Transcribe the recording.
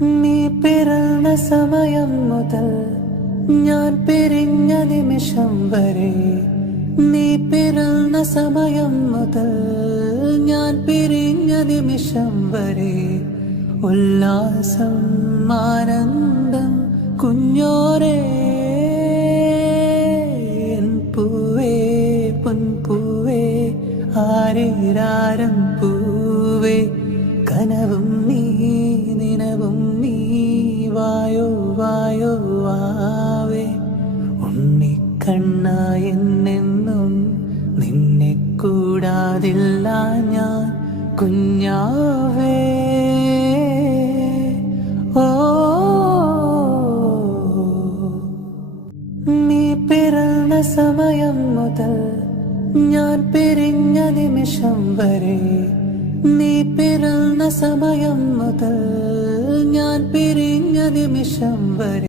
നീ പിറന്ന സമയം മുതൽ ഞാൻ പിരിഞ്ഞ നിമിഷം വരെ, നീ പിറന്ന സമയം മുതൽ ഞാൻ പിരിഞ്ഞ നിമിഷം വരെ, ഉല്ലാസം ആനന്ദം കുഞ്ഞോരേ, എൻ പൂവേ പൊൻപൂവേ ആരേരാരം പൂവേ, കനവും നീ നിനവും നീ വായോ വായോ വാവേ, ഉണ്ണിക്കണ്ണായി എന്നെന്നും നിന്നെ കൂടാതില്ല ഞാൻ കുഞ്ഞാവേ. ഓ നീ പിറന്ന സമയം മുതൽ ഞാൻ പിരിഞ്ഞ നിമിഷം വരെ, നീ പിറന്ന സമയം മുതൽ ഞാൻ പിരിഞ്ഞ നിമിഷം വരെ.